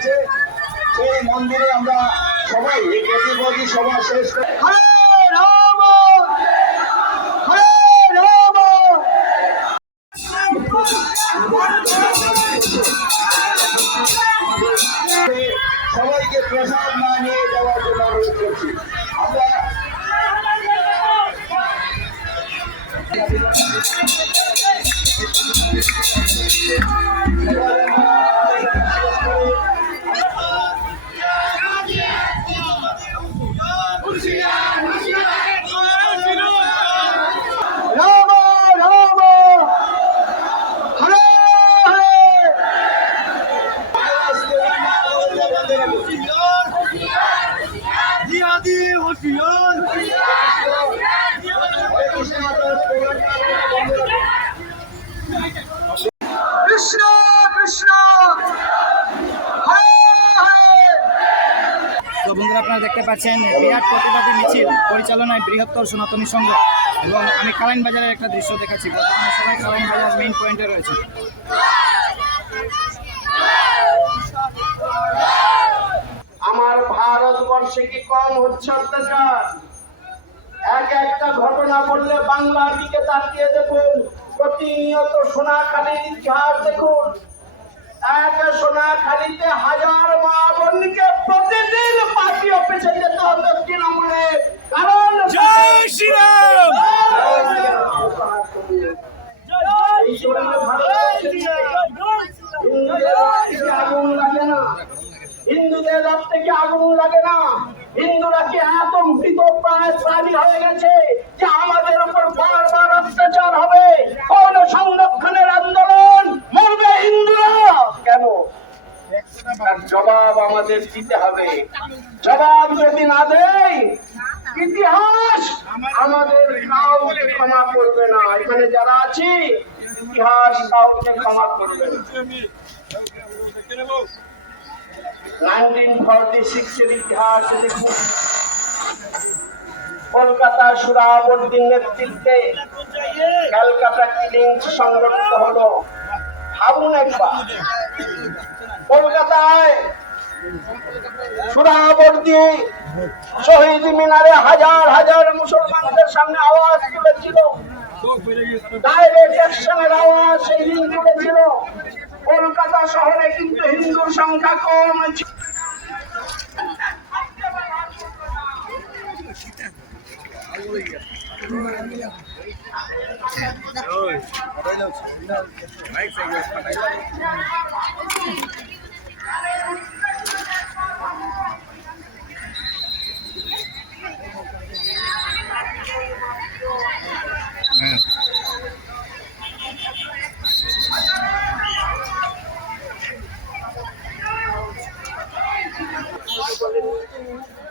হয়েছে, সেই মন্দিরে আমরা সবাই এই প্রতিবাদী সভা শেষ করে সবাইকে প্রসাদ না নিয়ে যাওয়ার জন্য অনুরোধ করছি। আমরা কৃষ্ণ কৃষ্ণ। তো বন্ধুরা, আপনারা দেখতে পাচ্ছেন বিরাট প্রতিবাদী মিছিল পরিচালনায় বৃহত্তর সনাতনী সংঘ, এবং আমি কালাইন বাজারের একটা দৃশ্য দেখাচ্ছি। বর্তমানে সবাই কালাইন বাজার মেইন পয়েন্টে রয়েছে। আমার ভারতবর্ষে কি কম হচ্ছে অত্যাচার? একটা ঘটনা বললে বাংলার দিকে তাকিয়ে দেখুন, প্রতিনিয়ত সোনাখালীর ইতিহাস দেখুন। সোনাখালীতে হাজার মা বোনকে প্রতিদিন পার্টি অফিসে যেতে হতো তৃণমূলে, কারণ জয় শ্রীরাম। আগুন লাগে না, হিন্দুদের রক্তে কি আগুন লাগে না? হিন্দুরা কি এত মৃত প্রাণী হয়ে গেছে যে আমাদের উপর বারবার অত্যাচার হবে? কোন সংরক্ষণের আন্দোলন মরবে হিন্দুরা কেন? জবাব আমাদের দিতে হবে। জবাব যদি না দেয়, ইতিহাস আমাদের কাউকে ক্ষমা করবে না। এখানে যারা আছি, ইতিহাস কাউকে ক্ষমা করবে না। 1946 এর ইতিহাস দেখুন। কলকাতা সুরাবর্দীর নেতৃত্বে ক্যালকাটা কিলিংস সংগঠিত হলো। ভাবুন একবার, কলকাতায় সুরাবর্দী শহীদ মিনারে হাজার হাজার মুসলমানদের সামনে আওয়াজ তুলেছিল, ডাইরেক্ট অ্যাকশনের আওয়াজ সেই দিন তুলেছিল। কলকাতা শহরে কিন্তু হিন্দুর সংখ্যা কম আছে।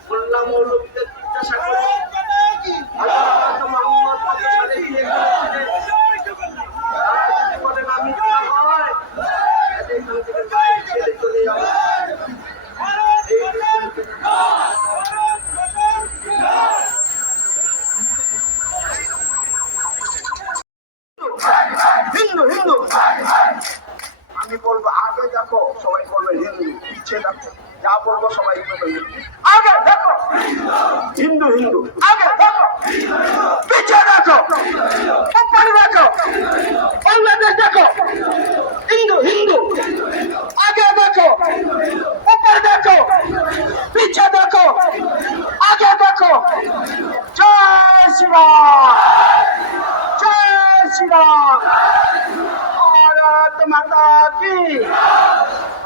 মোল্লা মৌলবীদের জিজ্ঞাসা করে আমি চলে যাবো। হিন্দু হিন্দু আমি বলবো আগে দেখো, সবাই বলবে হিন্দু, পিছিয়ে দেখো, যা বলবো সবাই আগে দেখো। হিন্দু হিন্দু আগে দেখো, পিছিয়ে দেখো, উপরে দেখো, বাংলাদেশ দেখো। হিন্দু হিন্দু আগে দেখো, উপরে দেখো, পিছিয়ে দেখো, আগে দেখো। জয় শ্রীরাম, জয় শ্রীরাম। भारत माता की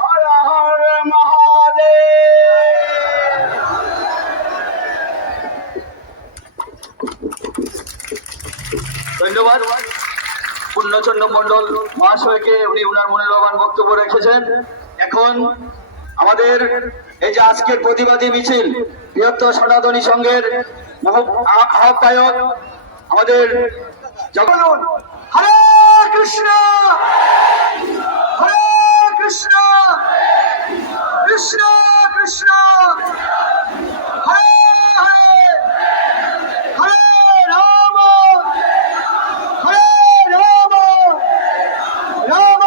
हर हर महादेव। ধন্যবাদ পূর্ণচন্দ্র মন্ডল মহাশয়কে, উনি ওনার মূল্যবান বক্তব্য রেখেছেন। এখন আমাদের এই যে আজকের প্রতিবাদী মিছিল বৃহত্তর সনাতনী সংঘের আহ্বায়ক আমাদের জগন্নাথ হরে কৃষ্ণ হরে কৃষ্ণ কৃষ্ণ কৃষ্ণ হরে হরে হরে রাম হরে রাম রাম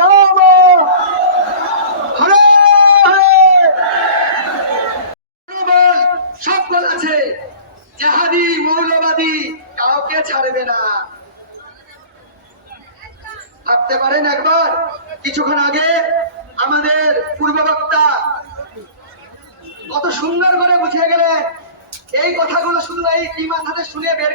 রাম হরে হরে বলেছে জেহাদি মৌলবাদী কাউকে ছাড়বে না। ভাবতে পারেন একবার, কিছুক্ষণ আগে আমাদের পূর্ববক্তা কত সুন্দর করে বুঝিয়ে গেলেন। এই কথাগুলো শুধু এই কি মাথাতে শুনে বের